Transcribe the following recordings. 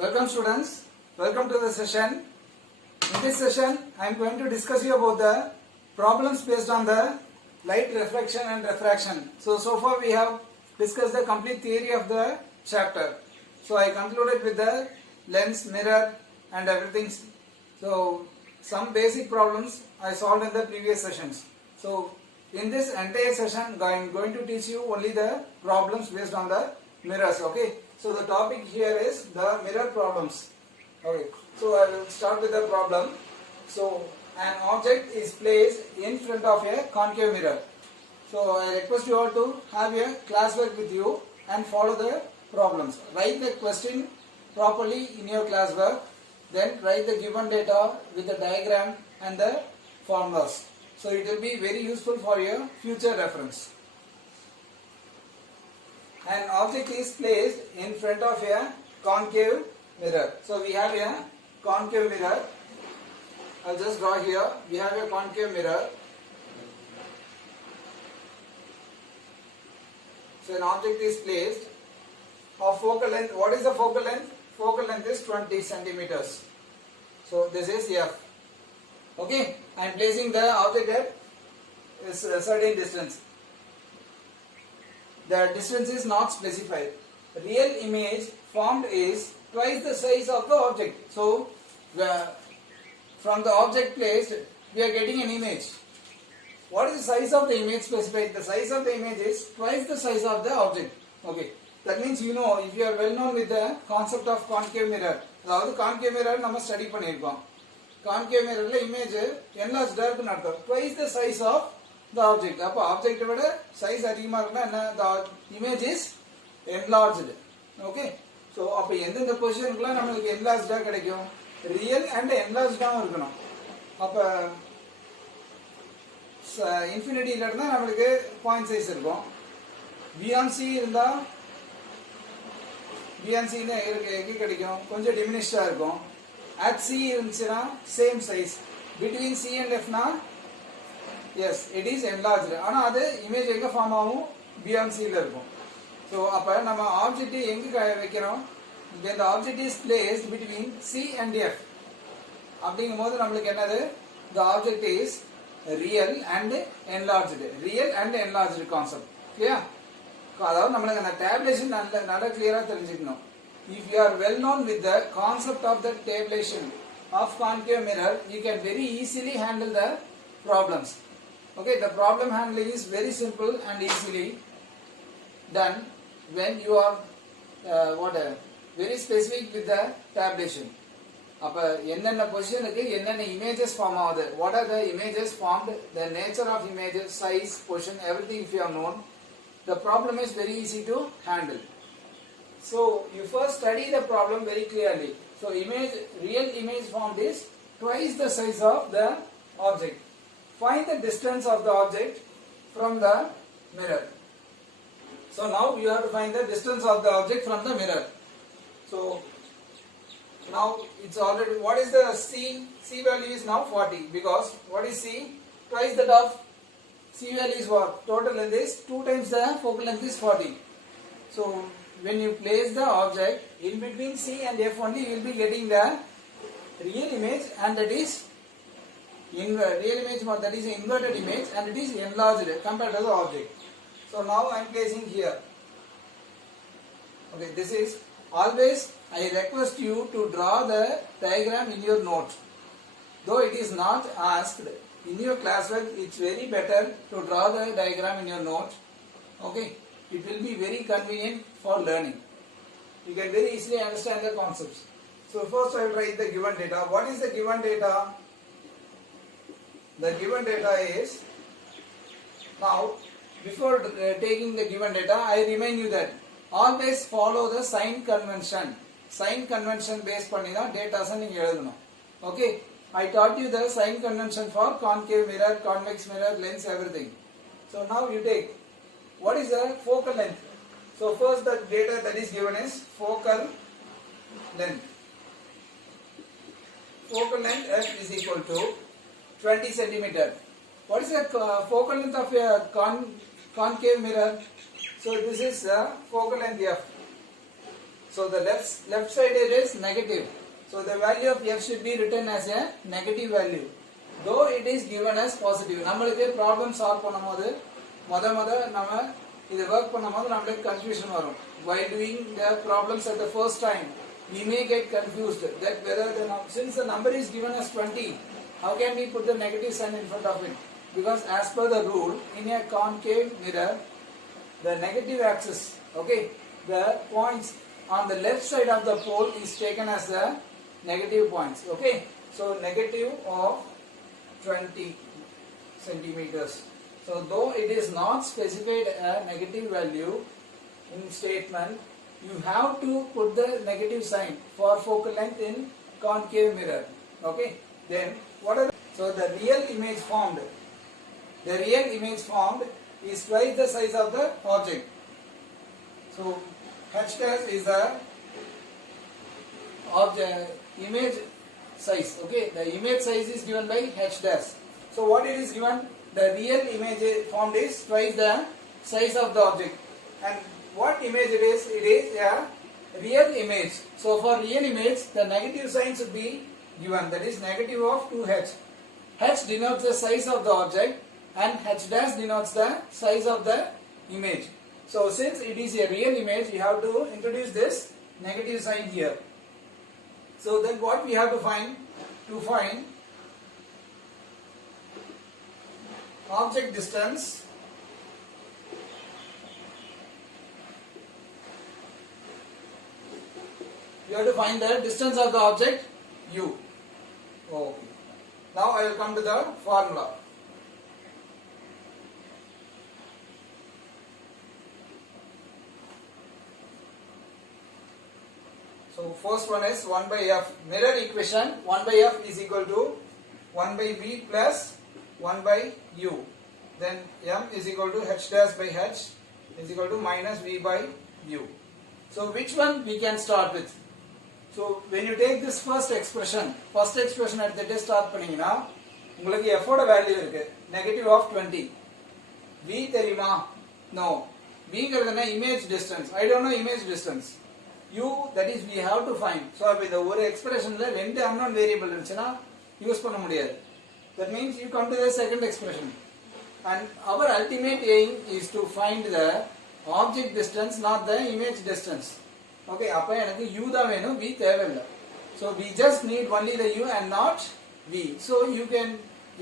Welcome students, welcome to the session. In this session, I am going to discuss you about the problems based on the light reflection and refraction. So far we have discussed the complete theory of the chapter. So I concluded with the lens, mirror and everything. So some basic problems I solved in the previous sessions. So in this entire session, I am going to teach you only the problems based on the mirrors. Okay. So the topic here is the mirror problems. Okay. So I will start with the problem. So an object is placed in front of a concave mirror. So I request you all to have a classwork with you and follow the problems. Write the question properly in your classwork. Then write the given data with the diagram and the formulas. So it will be very useful for your future reference. An object is placed in front of a concave mirror. So we have a concave mirror. I'll just draw here. We have a concave mirror. So an object is placed of focal length. What is the focal length? Focal length is 20 centimeters. So this is F. Okay, I am placing the object at a certain distance. The distance is not specified. Real image formed is twice the size of the object. So from the object placed, we are getting an image. What is the size of the image specified? The size of the image is twice the size of the object. Okay. That means you know, if you are well known with the concept of concave mirror. அதாவது concave mirror நம்ம study பண்ணியிருக்கோம். Concave mirrorல image enlarged இருக்குன்னு அர்த்தம். Twice the size of the object. அப்போ object விட size அதிகமா இருக்குன்னா என்ன? The image is enlarged. Okay. So அப்போ எந்தெந்த பொசிஷனுக்குலாம் நமக்கு enlarged கிடைக்கும்? Real and enlarged இருக்கணும். அப்போ இன்ஃபினிட்டில இருந்தா நமக்கு பாயிண்ட் சைஸ் இருக்கும். beyond c இருந்தா beyond c எங்க கிடைக்கும்? கொஞ்சம் டிமினிஷ்டா இருக்கும். at c இருந்துச்சுன்னா same size. between c and f னா yes it is enlarged. ஆனா அது இமேஜ் எங்க ஃபார்ம் ஆகும்? beyond c ல இருக்கும். சோ அப்ப நம்ம ஆப்ஜெக்ட் எங்க வைக்கிறோம்? when the object is placed between c and f அப்படிங்கும்போது நமக்கு என்னது? the object is real and enlarged. real and enlarged concept. clear? அதாவது நம்மளுக்கு அந்த டேபுலேஷன் நல்ல கிளியரா தெரிஞ்சுக்கணும். if you are well known with the concept of the tabulation of concave mirror, you can very easily handle the problems. Okay, the problem handling is very simple and easily done when you are very specific with the tabulation. அப்ப என்னென்ன பொசிஷனுக்கு என்னென்ன images form ஆகுது, what are the images formed, the nature of images, size, position, everything if you have known, the problem is very easy to handle. So you first study the problem very clearly. So real image formed is twice the size of the object. Find the distance of the object from the mirror. So now you have to find the distance of the object from the mirror. So now it's already, what is the C? C value is now 40 because what is C? Twice that of C value is what? Total length is 2 times the focal length is 40. So when you place the object in between C and F only, you will be getting the real image and that is real image, that is inverted image and it is enlarged compared to the object. So now I am placing here. Okay, this is always I request you to draw the diagram in your note. Though it is not asked in your classwork, it's very better to draw the diagram in your note. Okay, it will be very convenient for learning. You can very easily understand the concepts. So first I will write the given data. What is the given data? The given data is, now before taking the given data, I remind you that always follow the sign convention. Sign convention based பண்ணி தான் datas நீங்க எழுதணும். Okay, I taught you the sign convention for concave mirror, convex mirror, lens, everything. So now you take, what is the focal length? So first the data that is given is focal length. Focal length F is equal to 20 centimeter. What is the focal length of a concave mirror? So this is the focal length F. So the left side it is negative. So the value of f should be written as a negative value. Though it is given as positive. நம்மளுக்கு problem solve பண்ணும்போது முத நம்ம இது work பண்ணும்போது நம்மளுக்கு confusion வரும். While doing the problems at the first time, we may get confused that whether since the number is given as 20, how can we put the negative sign in front of it? Because as per the rule, in a concave mirror, the negative axis, okay, the points on the left side of the pole is taken as the negative points, okay. So negative of 20 centimeters. So though it is not specified a negative value in statement, you have to put the negative sign for focal length in concave mirror, okay. Then what are so the real image formed is twice the size of the object. So h dash is the object image size, okay. The image size is given by h dash. So what it is given, the real image formed is twice the size of the object. And what image it is a real image. So for real image, the negative sign should be given, that is negative of 2h. H denotes the size of the object and h dash denotes the size of the image. So since it is a real image, you have to introduce this negative sign here. So then what we have to find? To find object distance you have to find the distance of the object u. Okay. Now I will come to the formula. So first one is 1 by f. Mirror equation, 1 by f is equal to 1 by v plus 1 by u. Then m is equal to h dash by h is equal to minus v by u. So which one we can start with? So when you take this first expression எடுத்துட்டு start பண்ணீங்கன்னா உங்களுக்கு f ஓட value இருக்கு negative of 20. v தெரியுமா? No. v ங்கிறது image distance. I don't know image distance. u, that is we have to find. So அப்ப இந்த ஒரு எக்ஸ்பிரஷன்ல ரெண்டு unknown variable இருந்துச்சுனா யூஸ் பண்ண முடியாது. That means you come to the second expression. And our ultimate aim is to find the object distance, not the image distance. Okay, அப்ப எனக்கு u தான் வேணும், v தேவையில்லை. So we just need only the u and not v. So you can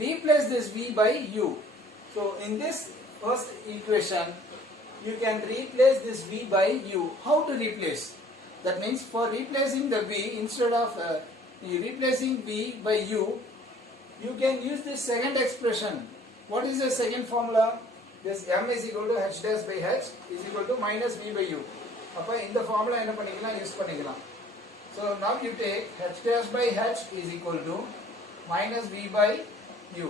replace this v by u. So in this first equation, you can replace this v by u. How to replace? That means for replacing the v, instead of replacing v by u, you can use this second expression. What is the second formula? This m is equal to h dash by h is equal to minus v by u. அப்ப இந்த formula என்ன பண்ணிக்கலாம், use பண்ணிக்கலாம். So now you take h dash by h is equal to minus v by u.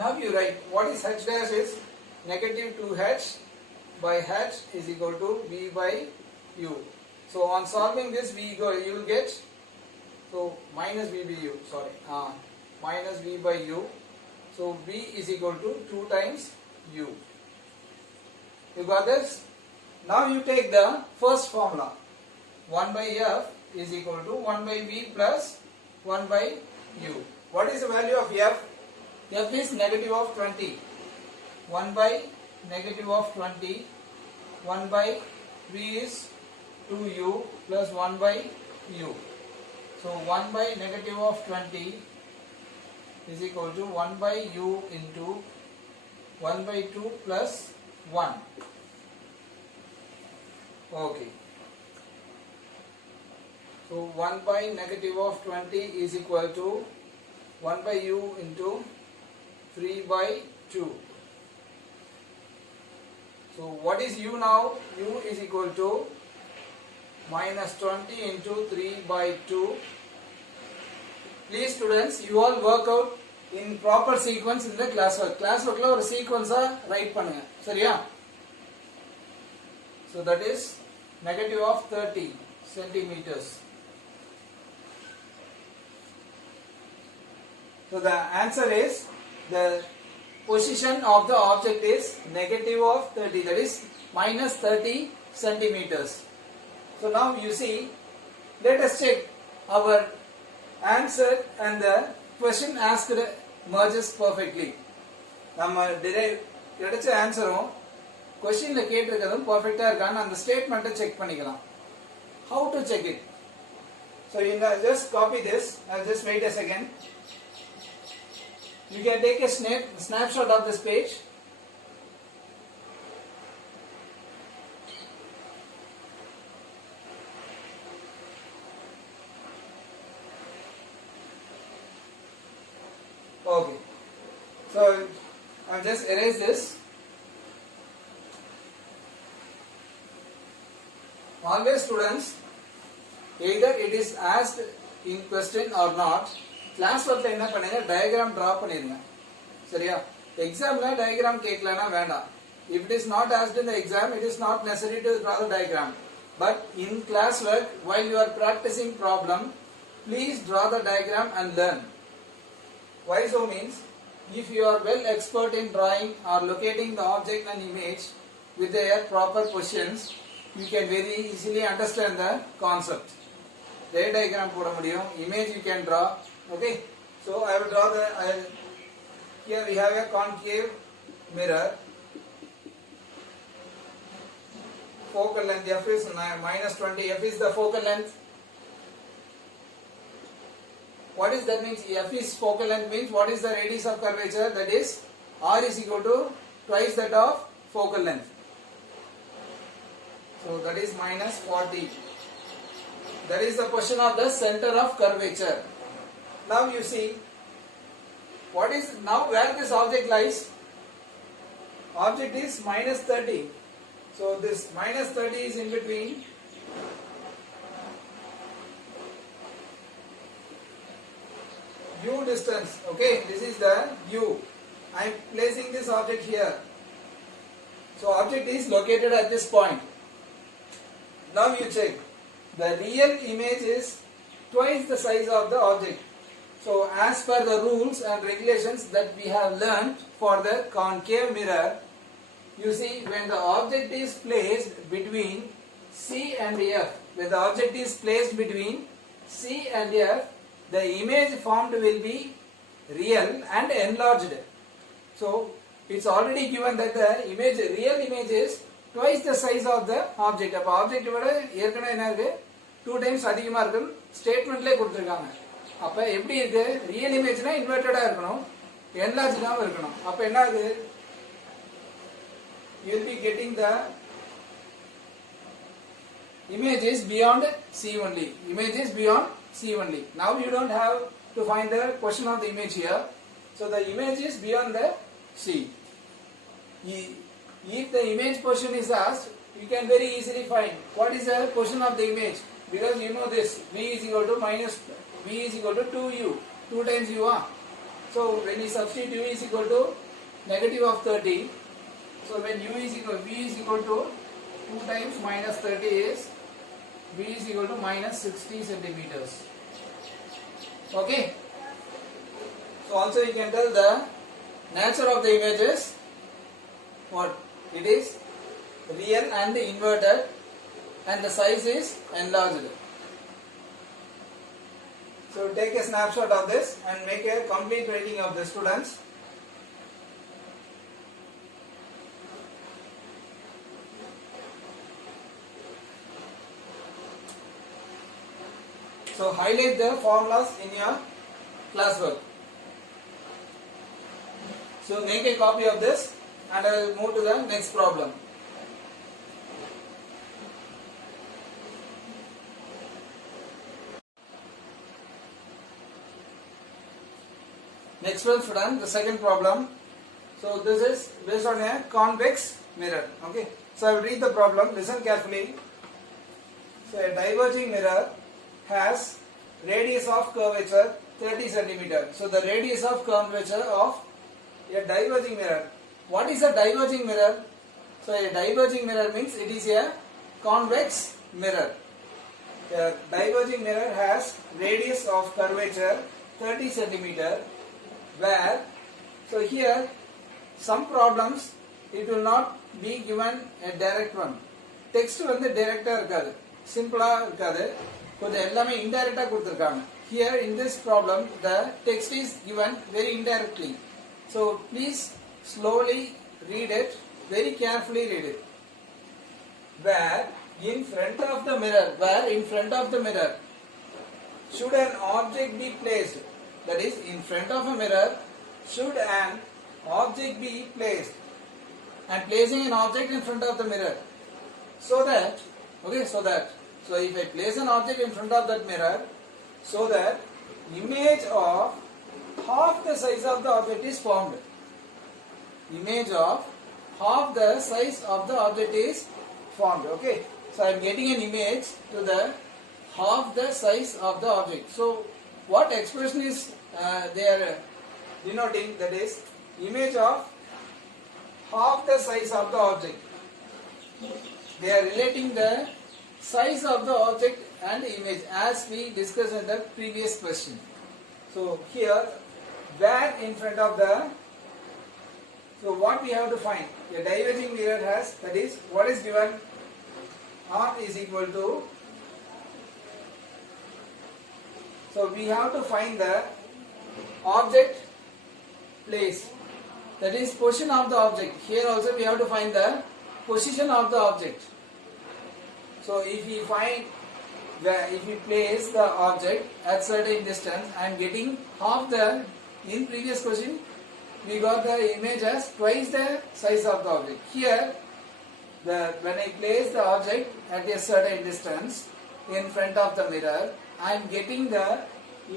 Now you write what is h dash is negative 2h by h is equal to v by u. So on solving this you will get so minus v by u, sorry, minus v by u. So v is equal to 2 times u. You got this? Now you take the first formula. 1 by f is equal to 1 by v plus 1 by u. What is the value of f? F is negative of 20. 1 by negative of 20. 1 by v is 2u plus 1 by u. So 1 by negative of 20 is equal to 1 by u into 1 by 2 plus 1. Okay. So 1 by negative of 20 is equal to 1 by u into 3 by 2. So what is u now? U is equal to minus 20 into 3 by 2. Please students, you all work out in proper sequence in the classwork. Classwork la or sequence write பண்ணுங்க. சரியா? So that is negative of 30 centimeters. So the answer is the position of the object is negative of 30, that is minus 30 centimeters. So now you see, let us check our answer and the question asked merges perfectly. நம்ம கிடைச்ச ஆன்சரும் கொஸ்டின்ல கேட்டிருக்கிறதும் பர்ஃபெக்ட்டா இருக்கான்னு அந்த ஸ்டேட்மெண்ட்டை check பண்ணிக்கலாம். How to check it? So you just copy this. I'll just wait a second. You can take a snapshot of this page. Okay. So I'll just erase this. Always students, either it is asked in question or not, class work என்ன பண்ணுங்க, diagram draw பண்ணிருங்க. சரியா? Examல diagram கேட்கலனா வேண்டாம். If it is not asked in the exam, it is not necessary to draw the diagram. But in class work, while you are practicing problem, please draw the diagram and learn. Why so means, if you are well expert in drawing or locating the object and image with their proper positions, you can very easily understand the concept. Ray diagram போட முடியும், image you can draw. Okay, so I will draw the here we have a concave mirror. Focal length f is -20. F is the focal length. What is that means? F is focal length means what is the radius of curvature? That is r is equal to twice that of focal length. So that is -40. That is the position of the center of curvature. Now you see, what is now where this object lies? Object is -30. So this -30 is in between u distance. Okay, this is the u. I am placing this object here. So object is located at this point. Now you check. The real image is twice the size of the object. So as per the rules and regulations that we have learned for the concave mirror, you see, when the object is placed between C and F, when the object is placed between C and F, the image formed will be real and enlarged. So it's already given that the real image is twice the size of the object. அப்ப object விட ஏற்கனவே என்ன இருக்கு, 2 times அதிகமா இருக்கு ஸ்டேட்மெண்ட்லயே கொடுத்திருக்காங்க. அப்ப எப்படி இருக்கு, ரியல் இமேஜ்னா இன்வெர்ட்டடா இருக்கணும், என்லார்ஜ்டாவும் இருக்கணும். அப்ப என்ன ஆகுது, you will be getting the image is beyond C only. Image is beyond C only. Now you don't have to find the position of the image here. So the image is beyond the C. If the image position is asked, you can very easily find what is the position of the image, because you know this v is equal to 2u, 2 times u. So when you substitute u is equal to negative of 30, so when v is equal to 2 times -30 is v is equal to -60 centimeters. Okay. So also you can tell the nature of the image is what? It is real and inverted, and the size is enlarged. So take a snapshot of this and make a complete rating of the students. So highlight the formulas in your classwork. So make a copy of this and I will move to the next problem. Next one, student, the second problem. So this is based on a convex mirror. Okay. So I will read the problem. Listen carefully. So a diverging mirror has radius of curvature 30 centimeter. So the radius of curvature of a diverging mirror. What is a diverging mirror? So a diverging mirror means it is a convex mirror. A diverging mirror has radius of curvature 30 centimeter, where, so here some problems it will not be given a direct one. Text வந்து direct இருக்காது. சிம்பிளா இருக்காது, கொஞ்சம் எல்லாமே இன்டைரக்டா கொடுத்திருக்காங்க. Here in this problem the text is given very indirectly, so please slowly read it, very carefully read it. Where in front of the mirror should an object be placed, that is in front of a mirror should an object be placed, and placing an object in front of the mirror so that so if I place an object in front of that mirror, so that image of half the size of the object is formed. Image of half the size of the object is formed. Okay, so I am getting an image to the half the size of the object. So what expression is they are denoting? That is image of half the size of the object. They are relating the size of the object and image as we discussed in the previous question. So here, where in front of the, so what we have to find? A diverging mirror has, that is what is given, R is equal to, so we have to find the object place, that is position of the object. Here also we have to find the position of the object. So if we place the object at certain distance, I am getting half the, in previous question we got the image as twice the size of the object. Here when I place the object at a certain distance in front of the mirror, I am getting the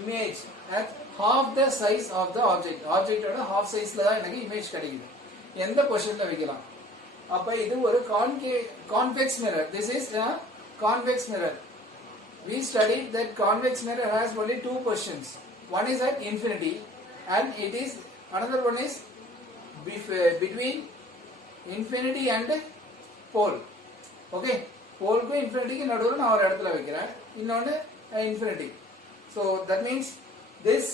image at half the size of the object. Object oda half size la enakku image kadikudhu. Endha position la veikalam. அப்ப இது ஒரு convex mirror. This is a convex mirror. We studied that convex mirror has only two positions. One is at infinity and it is, another one is between infinity and pole. Okay, pole ku infinity ku naduvula na oru edathila vekiren, innone infinity. So that means this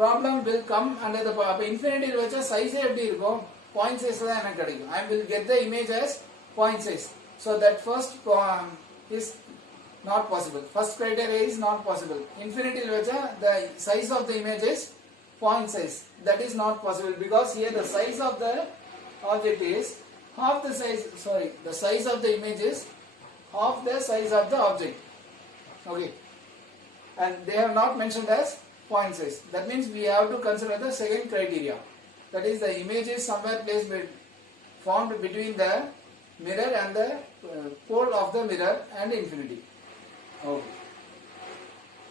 problem will come under the, அப்ப infinity vecha size எப்படி இருக்கும்? Point size தான் எனக்கு கிடைக்கும். I will get the image as point size. So that first is not possible. First criteria is not possible. Infinity vecha the size of the image is point size. That is not possible because here the size of the object is half the size. The size of the image is half the size of the object. Okay, and they have not mentioned as point size. That means we have to consider the second criteria. That is the image is somewhere placed formed between the mirror and the pole of the mirror and infinity. Okay.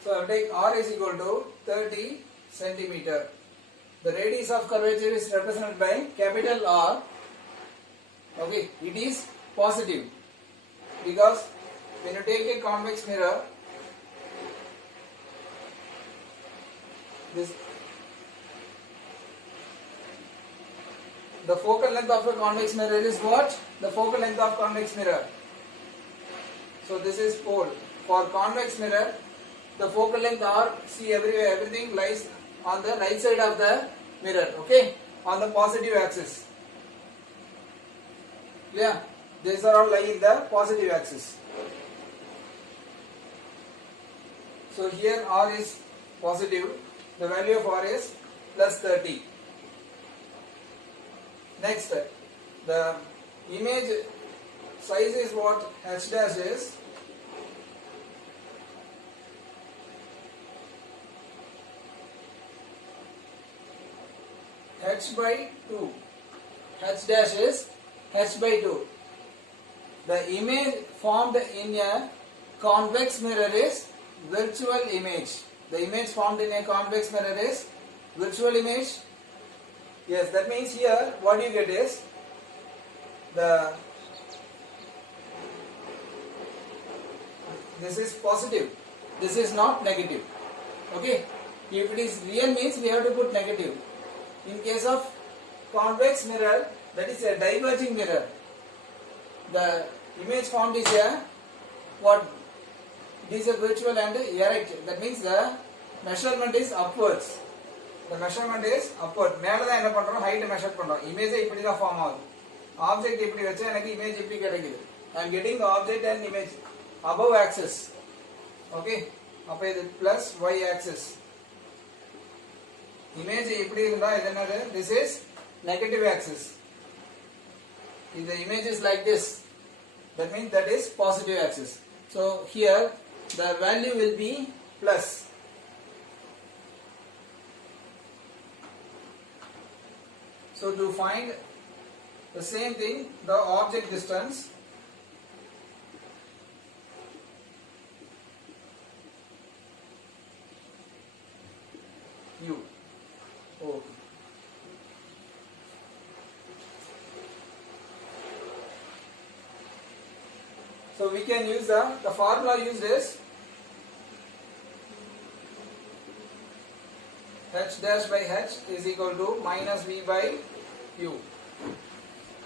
So I will take R is equal to 30 centimeter. The radius of curvature is represented by capital R. Okay, it is positive because when you take a convex mirror, this the focal length of a convex mirror is what? The focal length of convex mirror. So this is pole. For convex mirror, the focal length R, see everywhere, everything lies on the right side of the mirror. Okay, on the positive axis. Yeah, these are all lying in the positive axis. So here R is positive. The value of R is plus 30. Next, the image size is what? H dash is H by 2. H dash is H by 2. The image formed in a convex mirror is virtual image. The image formed in a convex mirror is virtual image. Yes, that means here what you get is this is positive, this is not negative. Okay, if it is real means we have to put negative. In case of convex mirror, that is a diverging mirror, the image formed is a what? It is a virtual and erect. That means the measurement is upwards. The measurement is upward. மேல தான் என்ன பண்றோம்? height measure பண்றோம். image இப்படி தான் form ஆகுது. object இப்படி வச்சா எனக்கு image இப்படி கிடைக்குது. I am getting the object and image above axis. Okay, அப்ப இது plus y axis. Image எப்படி இருந்தா இது என்னது? This is negative axis. If the image is like this, that means that is positive axis. So here the value will be plus. So to find the same thing, the object distance, u. Okay. So we can use the formula used is h dash by h is equal to minus v by u.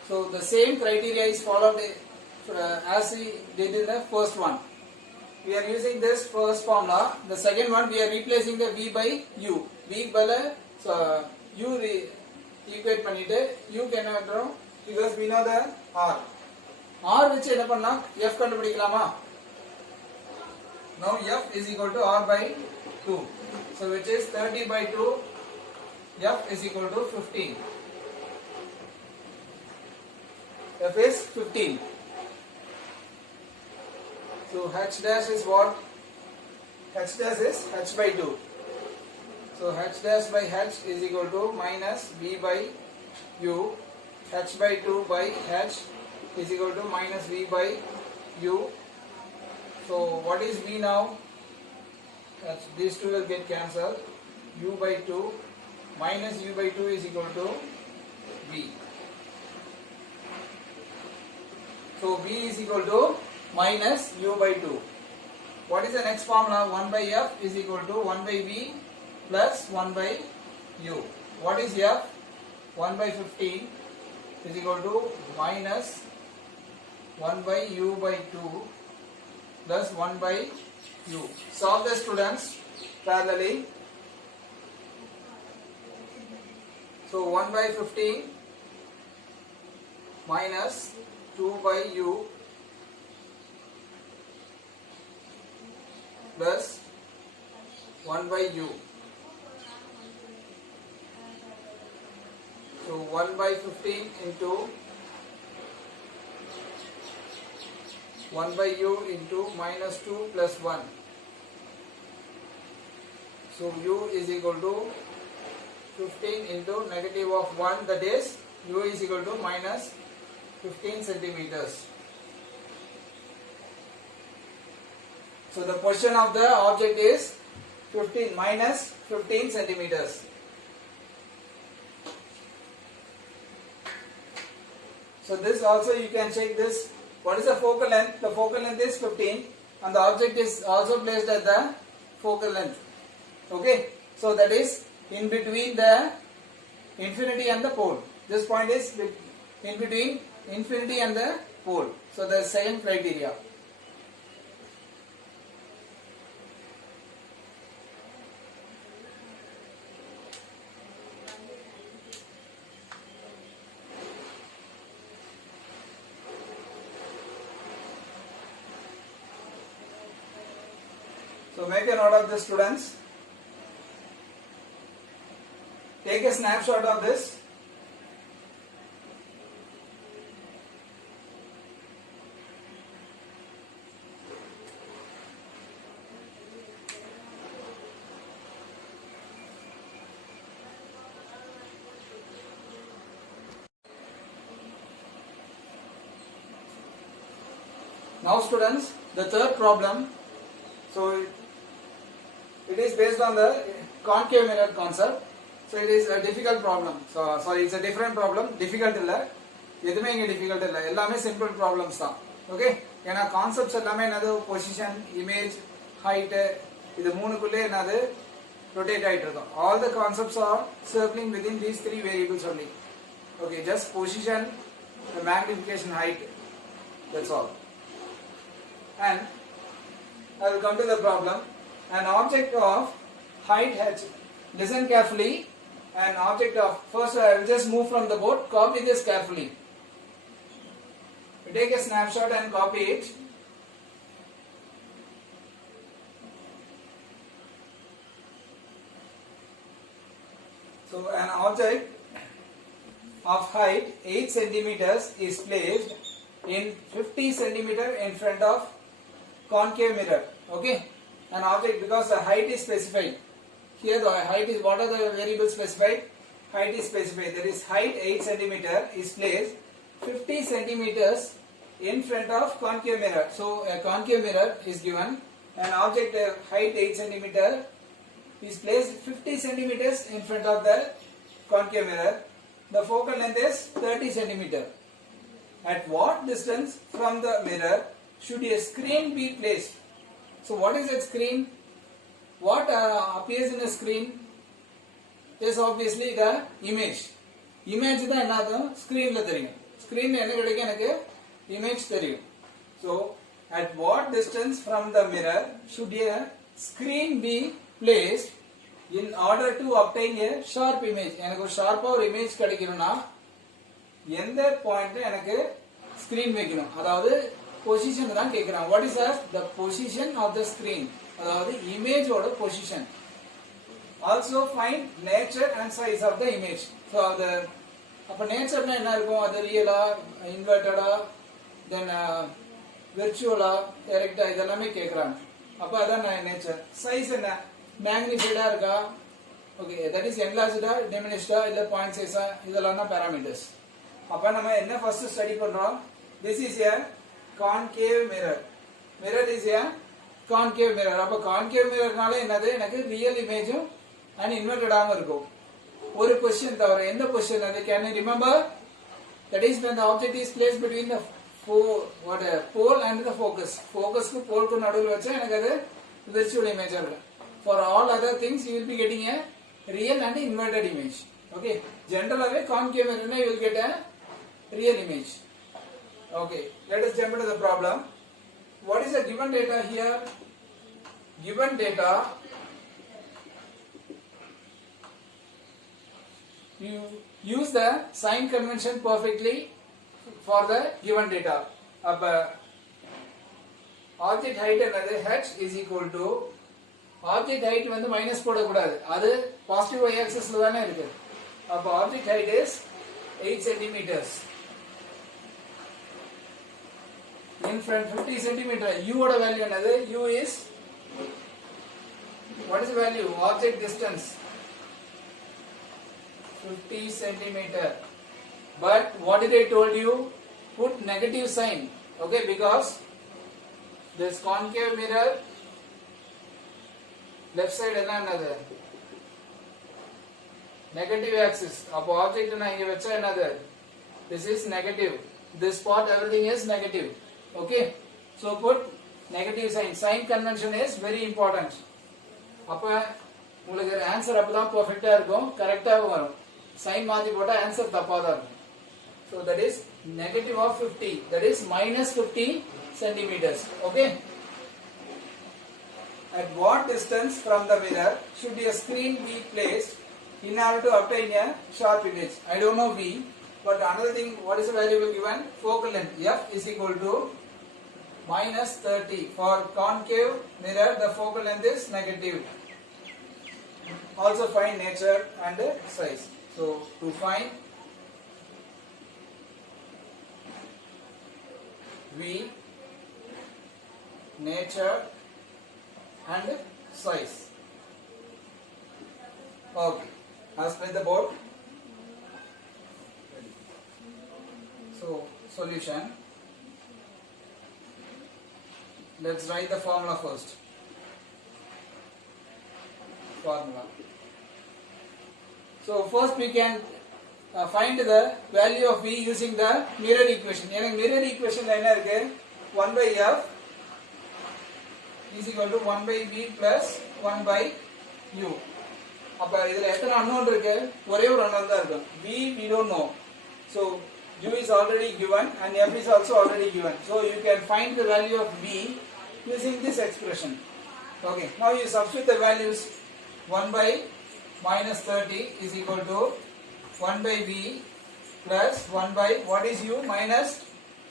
So the same criteria is followed as we did in the first one. We are using this first formula. The second one we are replacing the v by u. V by u equate பண்ணிட்டு u can draw because we know the r. R வச்சு என்ன பண்ணலாம்? F கண்டுபிடிக்கலாமா? Now F is equal to R by 2. So which is 30 by 2. F is equal to 15. F is 15. So h dash is what? H dash is h by 2. So h dash by h is equal to minus v by u. H by 2 by h is equal to minus v by u. So what is v now? These two will get cancelled. U by 2 minus u by 2 is equal to v. So v is equal to minus u by 2. What is the next formula? 1 by f is equal to 1 by v plus 1 by u. What is f? 1 by 15 is equal to minus 1 by u by 2 plus 1 by u. Solve the students parallelly. So 1 by 15 minus 2 by u plus 1 by u. So 1 by 15 into 1 by u into minus 2 plus 1. So u is equal to 15 into negative of 1, that is u is equal to minus 15 centimeters. So the position of the object is 15 minus 15 centimeters. So this also you can check this. What is the focal length? The focal length is 15 and the object is also placed at the focal length. Okay. So that is in between the infinity and the pole. This point is in between infinity and the pole. So the same criteria. So make a note of this, students. Take a snapshot of this. Now students, the third problem. So it is based on the concave mirror concept. So it is a difficult problem. So sorry, it's a different problem. Difficult illa. எதுமே இங்க difficult இல்ல. எல்லாமே simple problems தான். Okay? ஏனா concepts எல்லாமே என்னது position, image, height இது மூணுக்குள்ளே என்னது rotate ஆயிட்டு இருக்கும். All the concepts are circling within these three variables only. Okay, just position, the magnification, height. That's all. And I will come to the problem. An object of height h. Listen carefully. An object of, first I will just move from the board. Copy this carefully. You take a snapshot and copy it. So an object of height 8 centimeters is placed in 50 centimeter in front of concave mirror. Okay, an object, because the height is specified. Here the height is, what are the variables specified? Height is specified. That is, height 8 centimeter is placed 50 centimeters in front of concave mirror. So a concave mirror is given. An object height 8 centimeter is placed 50 centimeters in front of the concave mirror. The focal length is 30 centimeter. At what distance from the mirror should a screen be placed? So what is that screen? What appears in a screen is obviously the image. Image தான் என்னது screen ல தெரியும். Screen ல என்ன கிடைக்கும் எனக்கு image தெரியும். So at what distance from the mirror should a screen be placed in order to obtain a sharp image? எனக்கு ஒரு ஷார்ப்பா ஒரு இமேஜ் கிடைக்கணும்னா எந்த பாயிண்ட்ல எனக்கு ஸ்கிரீன் வைக்கணும், அதாவது பொசிஷன் தான் கேக்குறாங்க. What is the position of the screen, அதாவது இமேஜோட position. Also find nature and size of the image. So அப்ப நேச்சர்னா என்ன இருக்கும்? அது ரியலா, இன்வெர்ட்டடா, தென் விர்ச்சுவலா, டைரக்டா, இதெல்லாமே கேக்குறாங்க. அப்ப அதான் நேச்சர். சைஸ் என்ன? மேக்னிஃபைடா இருக்கா, ஓகே, தட் இஸ் என்லார்ஜ்டா, டிமினிஷ்டா, இல்ல பாயிண்ட் சைஸா, இதெல்லாம் தான் பாராமீட்டர்ஸ். அப்ப நம்ம என்ன ஃபர்ஸ்ட் ஸ்டடி பண்றோம்? This is a concave mirror. Mirror is a concave mirror. அப்ப concave mirrorனால என்னது? எனக்கு ரியல் இமேஜும் அண்ட் இன்வெர்ட்டடாவும் இருக்கும். ஒரு பொசிஷன் தவிர. எந்த பொசிஷன் அது? Can you remember? That is when the object is placed between the pole and the focus. Focusக்கு போல்க்கு நடுவுல வச்சா எனக்கு அது virtual image இருக்கும். For all other things you will be getting a real and inverted image. Okay, generally concave mirror you will get a real image. Okay, let us jump into the problem. What is the given data here? Given data, you use the sign convention perfectly for the given data. Object height another h is equal to, object height வந்து minus போட கூடாது, அது positive y axisல தானே இருக்கு. அப்ப object height is 8 centimeters in front 50 centimeter. U ஓட value என்னது? U is, what is the value? Object distance 50 centimeter. But what did I told you? Put negative sign. Okay, because this concave mirror left side என்ன என்னது? Negative axis. அப்போ object நான் இங்க வச்சா என்னது? This is negative. This part everything is negative. Okay, so put negative sign. Sign convention is very important. அப்ப உங்களுக்கு answer அப்பதான் பெர்ஃபெக்ட்டா இருக்கும், கரெக்ட்டா வரும். சைன் மாத்தி போட்டா ஆன்சர் தப்பா தான் இருக்கும். So that is negative of 50, that is minus 50 centimeters. Okay, at what distance from the mirror should a screen be placed in order to obtain a sharp image? I don't know V, but another thing, what is the variable given? Focal length f is equal to minus 30. For concave mirror the focal length is negative. Also find nature and size. So to find V, nature and size. Okay, I'll spread the board. So solution, let's write the formula first. Formula. So first we can find the value of V using the mirror equation. எனக்கு mirror equation என்ன இருக்கு? 1 by f is equal to 1 by v plus 1 by u. அப்ப இதுல எத்தனை unknown இருக்கு? ஒரே ஒரு unknown தான் இருக்கு. V we don't know. So u is already given and f is also already given. So you can find the value of v using this expression. Okay, now you substitute the values. 1 by minus 30 is equal to 1 by v plus 1 by, what is u? Minus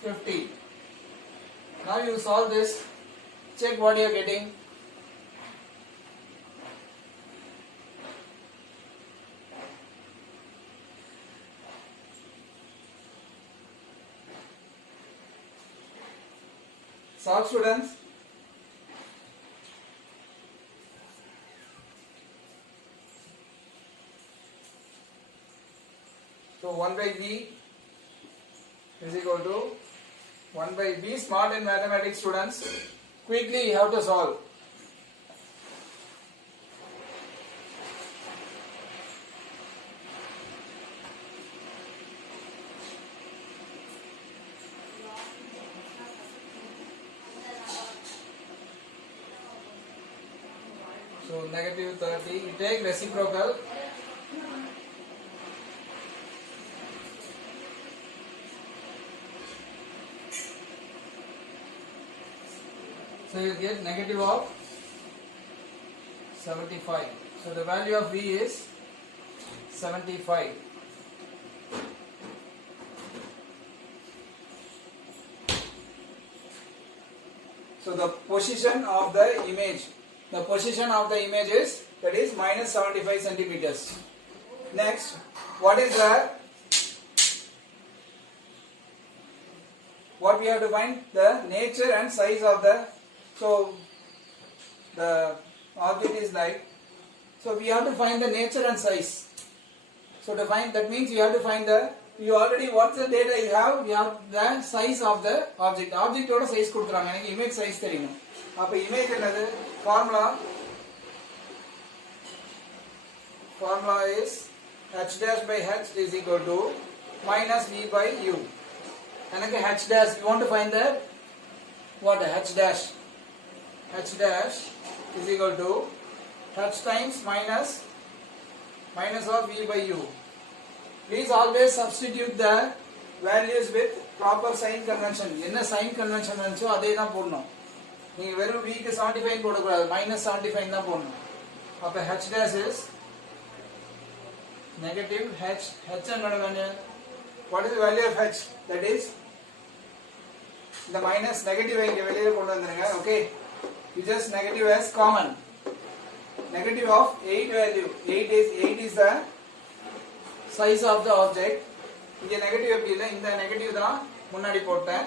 50. Now you solve this, check what you are getting. Solve, students. So 1 by V is equal to 1 by B. Smart in mathematics, students. Quickly you have to solve. So negative 30. You take reciprocal. So you get negative of 75. So the value of V is 75. So the position of the image is, that is minus 75 centimeters. Next, what we have to find? The nature and size of the, so the object is like, so we have to find the nature and size. So to find, that means you have to find you already, what's the data you have the size of the object. Object oda size kudukranga, enakku image size theriyum. Appo image enadhu? Formula is h dash by h is equal to minus v by u. Enakku h dash, you want to find the what? H dash is equal to h times minus of v by u. Please always substitute the values with proper sign convention. Enna sign convention vancho adhe dhaan podnom. Neenga verum v ku 75 podakudadu, minus 75 dhaan podnom. Appo h dash is negative h engadavane. What is the value of h? That is the minus negative inga veliyila kondu vandrunga. Okay, you just negative as common. Negative of 8 value. 8 is the size of the object. இங்க negative எப்படி இல்ல, இந்த negative தான் முன்னாடி போட்டேன்.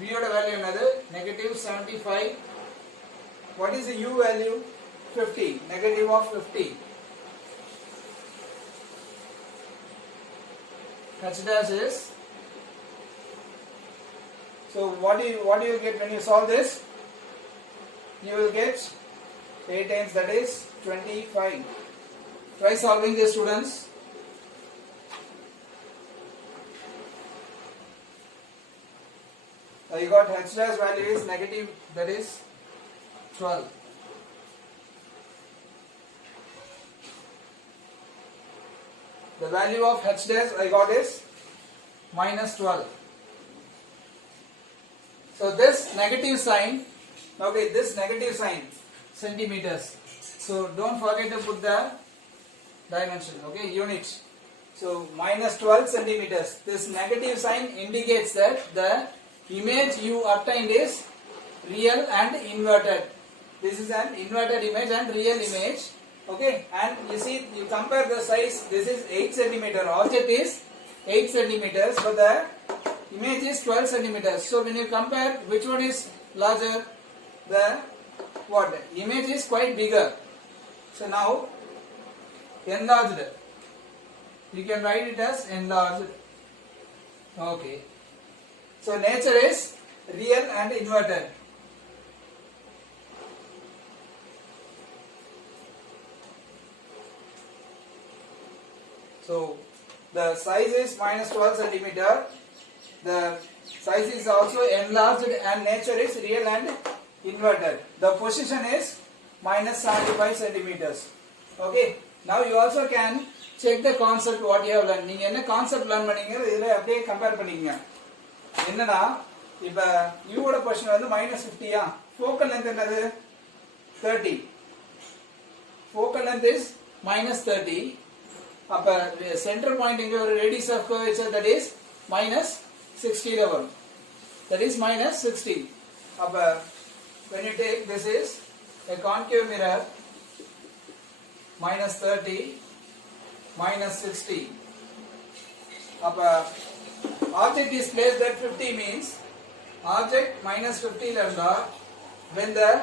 v ஓட value என்னது? negative 75. What is the u value? 50. Negative of 50. h dash is, so what do you get when you solve this? You will get 8 times, that is 25. Try solving this, students. You got h dash value is negative, that is 12. The value of h dash I got is minus 12. So this negative sign, okay, this negative sign, centimeters. So don't forget to put the dimension, okay, units. So minus 12 centimeters. This negative sign indicates that the image you obtained is real and inverted. This is an inverted image and real image. Okay, and you see, you compare the size. This is 8 centimeter. Object is 8 centimeters, but the image is 12 centimeters. So when you compare, which one is larger? The what? Image is quite bigger. So now enlarged. You can write it as enlarged. Okay. So nature is real and inverted. So the size is minus 12 centimeter. The size is also enlarged and nature is real and inverted. The position is minus 75 centimeters. Okay. Now you also can check the concept what you have learned. நீங்க என்ன concept learn பண்ணீங்க இதுல அப்படியே compare பண்ணிக்கங்க. என்னன்னா இப்ப u ஓட position வந்து -50 ஆ, ஃபோக்கல் லெந்த் என்னது 30. Focal length is -30. அப்ப சென்டர் பாயிண்ட் இங்க ஒரு radius of curvature that is -60 ல வரும். That is -60. அப்ப when you take, this is a concave mirror, -30 -60. Appa object is placed at 50 means Object minus 50 lambda when the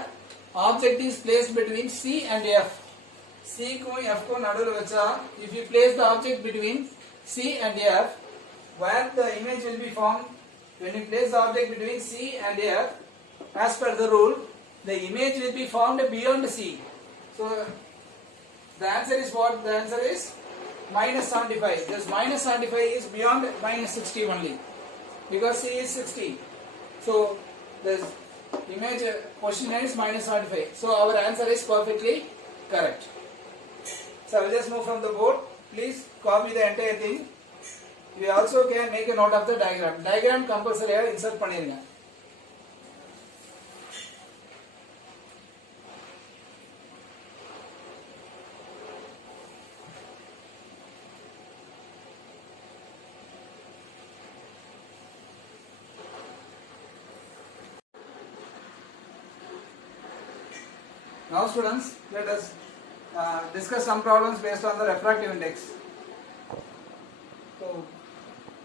object is placed between C and F. C को F को नडुल वच्चा, if you place the object between C and F, where the image will be formed, when you place the object between C and F, as per the rule, the image will be formed beyond C. So the answer is what? The answer is minus 75. This minus 75 is beyond minus 60 only, because C is 60. So the image position is minus 75. So our answer is perfectly correct. So I will just move from the board. Please copy the entire thing. You also can make a note of the diagram. Diagram compulsory insert பண்ணிருங்க. Now students, let us discuss some problems based on the refractive index. So,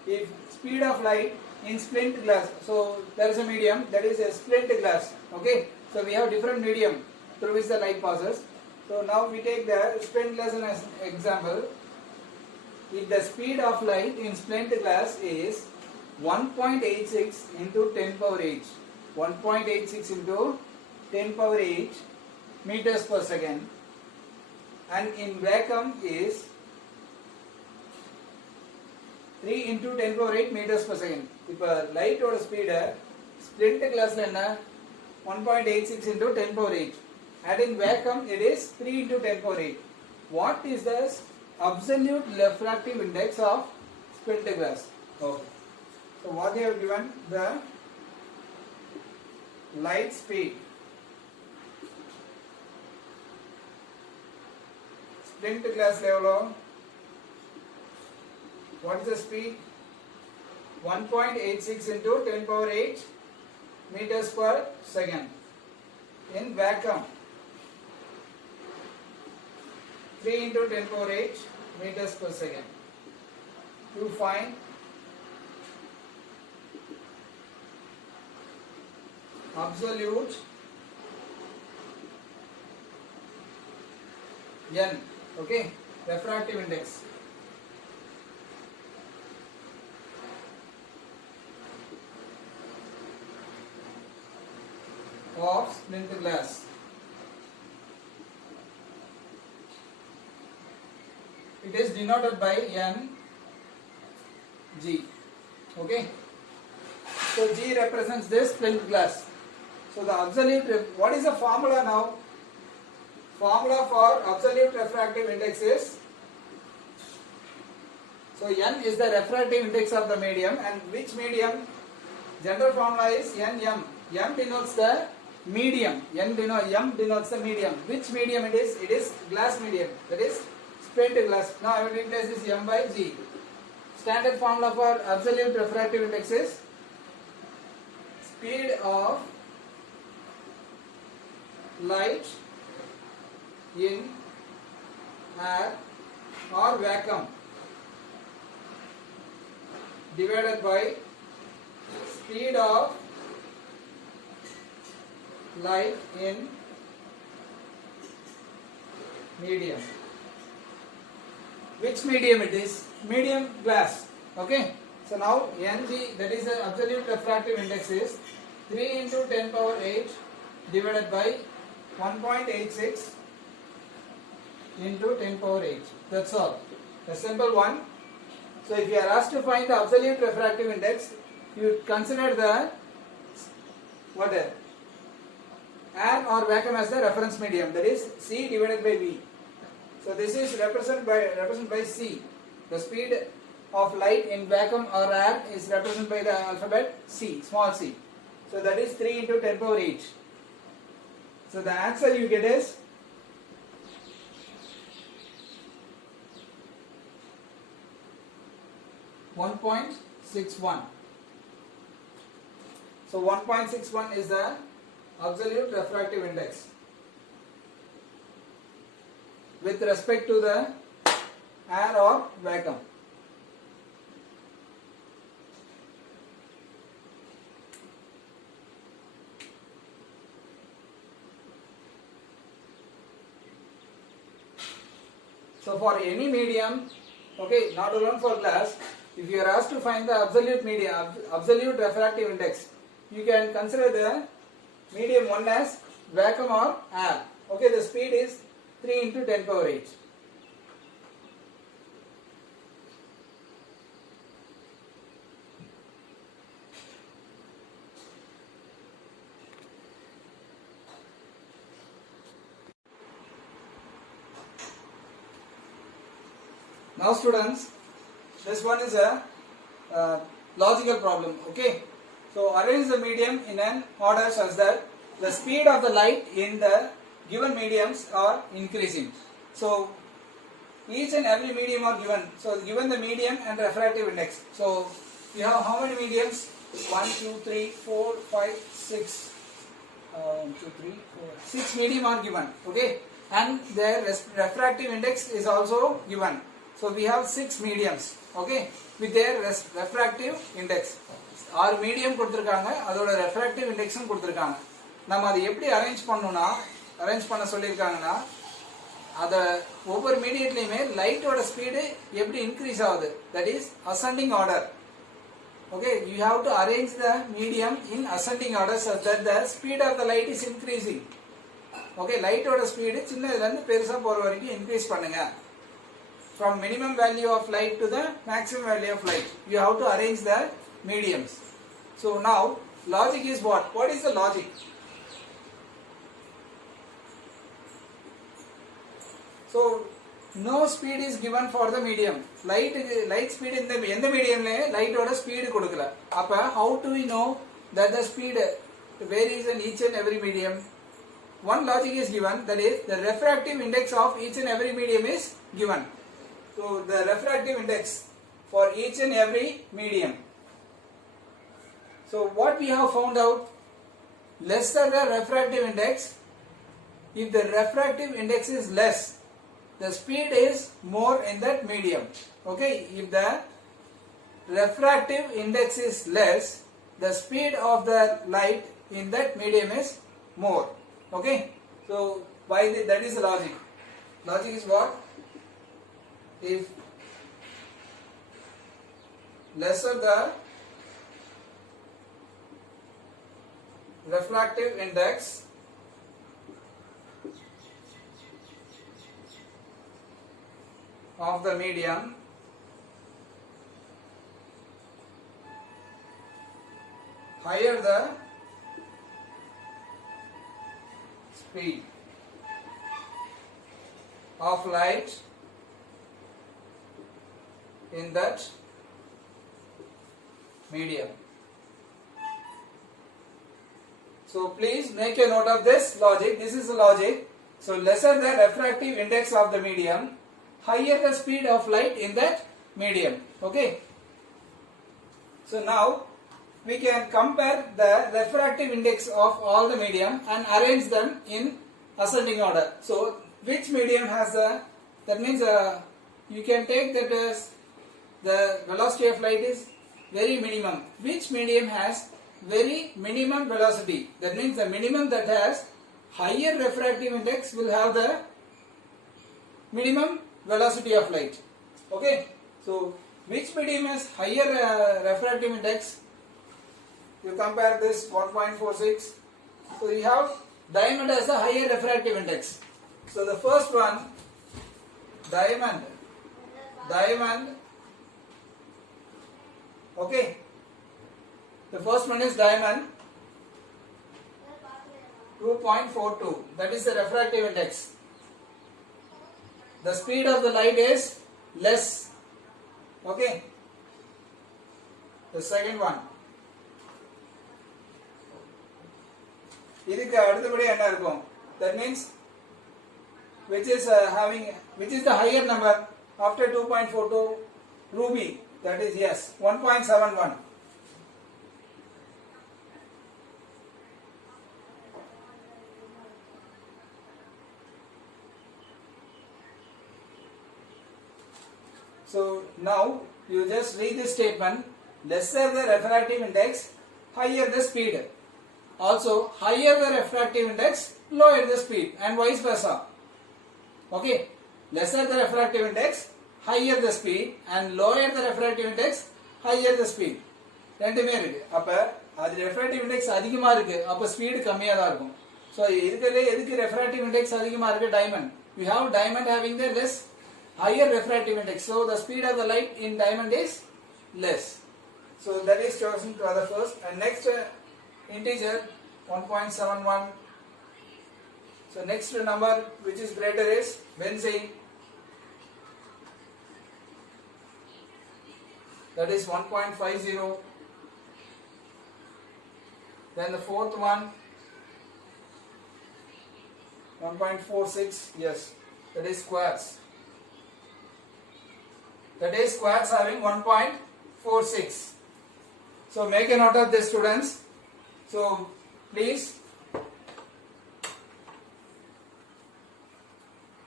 if speed of light in splint glass, so there is a medium, that is a splint glass, okay. So we have different medium through which the light passes. So now we take the splint glass as an example. If the speed of light in splint glass is 1.86 into 10 power 8, 1.86 into 10 power 8 meters per second, and in vacuum is 3 into 10 power 8 meters per second. இப்போ light ஓட speed splint glass ல என்ன 1.86 into 10 power 8, and in vacuum it is 3 into 10 power 8. What is the absolute refractive index of splint glass? Okay. So what they have given, the light speed, splint glass level, what is the speed? 1.86 into 10 power 8 meters per second. In vacuum, 3 into 10 power 8 meters per second. You find absolute N, okay, refractive index. Of splint glass. It is denoted by N G. Okay. So G represents this splint glass. So the absolute, what is the formula now? Formula for absolute refractive index is, so N is the refractive index of the medium, and which medium? General formula is NM. M denotes the medium. M denotes the medium. Which medium it is? It is glass medium. That is splint glass. Now I will replace this M by G. Standard formula for absolute refractive index is speed of light in air or vacuum divided by speed of light in medium. Which medium it is? Medium glass. Okay. So now Ng, that is the absolute refractive index, is 3 into 10 power 8 divided by 1.86 into 10 power 8. That's all. A simple one. So if you are asked to find the absolute refractive index, you consider the what? Air or vacuum as the reference medium, that is C divided by V. So this is represented by C. The speed of light in vacuum or air is represented by the alphabet C, small c. So that is 3 into 10 power 8. So the answer you get is 1.61. So 1.61 is the absolute refractive index with respect to the air or vacuum. So for any medium, okay, not alone for glass, if you are asked to find the absolute medium, absolute refractive index, you can consider the medium 1 as vacuum or air. Okay, the speed is 3 into 10 power 8. Now students, this one is a logical problem. Okay, so arrange the medium in an order such that the speed of the light in the given mediums are increasing. So each and every medium are given. So given the medium and refractive index. So you have how many mediums? 1, 2, 3, 4, 5, 6. 1, 2, 3, 4. 6 medium are given. Okay, and their refractive index is also given. So we have 6 mediums, okay, with their refractive index. 6 medium கொடுத்திருக்காங்க, அதோட refractive indexும் கொடுத்திருக்காங்க. நம்ம அதை எப்படி arrange பண்ணனும்னா, arrange பண்ண சொல்லிருக்காங்கன்னா, அத ஒவ்வொரு மீடியட்லயுமே லைட்டோட ஸ்பீடு எப்படி இன்கிரீஸ் ஆகுது, that is ascending order. Okay, you have to arrange the medium in ascending order such that the speed of the light is increasing. Okay, லைட்டோட ஸ்பீடு சின்னதுல இருந்து பெருசா போற வரைக்கும் இன்கிரீஸ் பண்ணுங்க. From minimum value of light to the maximum value of light, you have to arrange the mediums. So now logic is what? What is the logic? So no speed is given for the medium. Light speed in the medium le light oda speed kodukala. Appa how do we know that the speed varies in each and every medium? One logic is given, that is the refractive index of each and every medium is given. So the refractive index for each and every medium. So what we have found out, lesser the refractive index, if the refractive index is less, the speed is more in that medium. Okay, if the refractive index is less, the speed of the light in that medium is more. Okay, so that is the logic. Logic is what? If lesser the refractive index, of the medium, higher the speed of light in that medium. So please make a note of this logic. This is the logic. So lesser the refractive index of the medium, higher the speed of light in that medium. Okay. So now we can compare the refractive index of all the medium and arrange them in ascending order. So which medium has that means you can take that as the velocity of light is very minimum. Which medium has very minimum velocity? That means the minimum that has higher refractive index will have the minimum velocity of light. Okay, so which medium has higher refractive index? You compare this 1.46. So you have diamond as a higher refractive index. So the first one, diamond. Okay, the first one is diamond, 2.42. That is the refractive index. The speed of the light is less. Okay. The second one. இதுக்கு அடுத்தபடி என்ன இருக்கும்? That means which is the higher number after 2.42? Ruby. That is yes, 1.71. So now you just read this statement. Lesser the refractive index, higher the speed. Also, higher the refractive index, lower the speed, and vice versa. Okay. lesser the refractive index, higher the speed, and lower the refractive index, higher the speed. ரெண்டுமே இருக்கு. அப்ப அது refractive index அதிகமா இருக்கு, அப்ப speed கம்மியா தான் இருக்கும். So இதுக்கலே எதுக்கு refractive index அதிகமா இருக்கு? diamond. We have diamond having the less higher refractive index. So the speed of the light in diamond is less. So that is chosen for the first. And next integer 1.71. So next number which is greater is benzene. That is 1.50. Then the fourth one 1.46. Yes, that is quartz. That is quartz having 1.46. So make a note of this, students. So please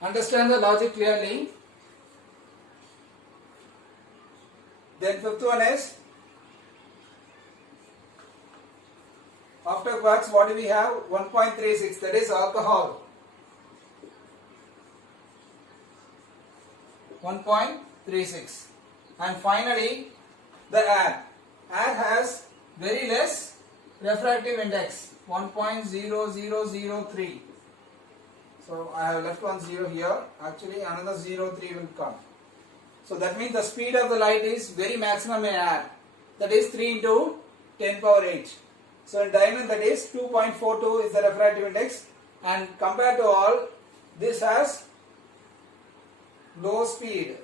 understand the logic clearly. Then fifth one is, after quartz what do we have? 1.36, that is alcohol. 1.36. And finally the air. Air has very less refractive index, 1.0003. So I have left one 0 here. Actually another 03 will come. So that means the speed of the light is very maximum in air. That is 3 into 10 power 8. So in diamond that is 2.42 is the refractive index. And compared to all, this has low speed.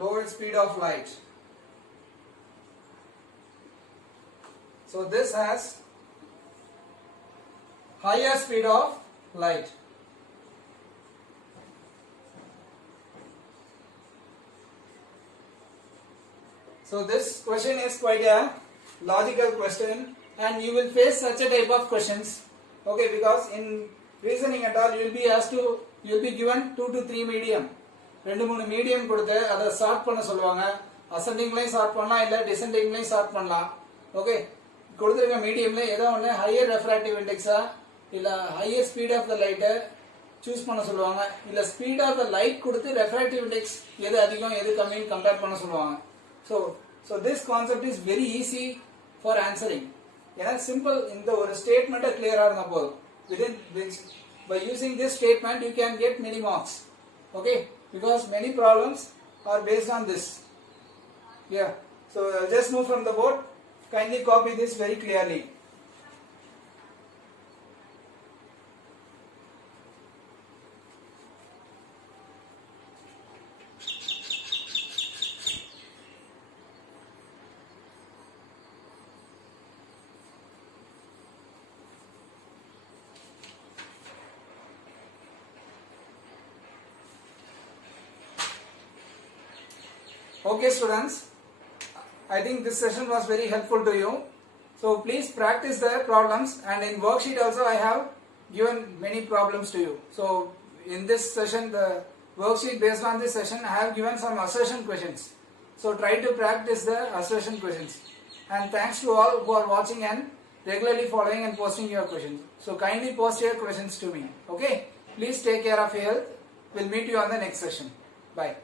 Lower speed of light. So this has higher speed of light. So this question is quite a logical question, and you will face such a type of questions. Okay, because in reasoning at all you will be asked to, you will be given 2 to 3 medium. 2-3 medium கொடுத்து அதை chart பண்ண சொல்லுவாங்க. அசெண்டிங்லையும் chart பண்ணலாம், இல்லை டிசெண்டிங்லையும் chart பண்ணலாம். Okay, கொடுத்துருக்க மீடியம்ல ஏதோ ஒன்று ஹையர் ரெஃப்ராக்டிவ் இண்டெக்ஸா இல்லை ஹையர் ஸ்பீட் ஆஃப் த லைட்டை சூஸ் பண்ண சொல்லுவாங்க. இல்லை ஸ்பீட் ஆஃப் த லைட் கொடுத்து ரெஃப்ராக்டிவ் இண்டெக்ஸ் எது அதிகம் எது கம்மின்னு கம்பேர் பண்ண சொல்லுவாங்க. So this concept is very easy for answering. ஏன்னா சிம்பிள், இந்த ஒரு ஸ்டேட்மெண்ட்டை கிளியரா இருந்தா போதும். Within which, by using this statement you can get many marks. Okay, because many problems are based on this. Yeah, so I'll just move from the board. Kindly copy this very clearly. Okay students, I think this session was very helpful to you. So please practice the problems, and in worksheet also I have given many problems to you. So in this session, the worksheet based on this session, I have given some assertion questions. So try to practice the assertion questions. And thanks to all who are watching and regularly following and posting your questions. So kindly post your questions to me. Okay, please take care of your health. We'll meet you on the next session. Bye.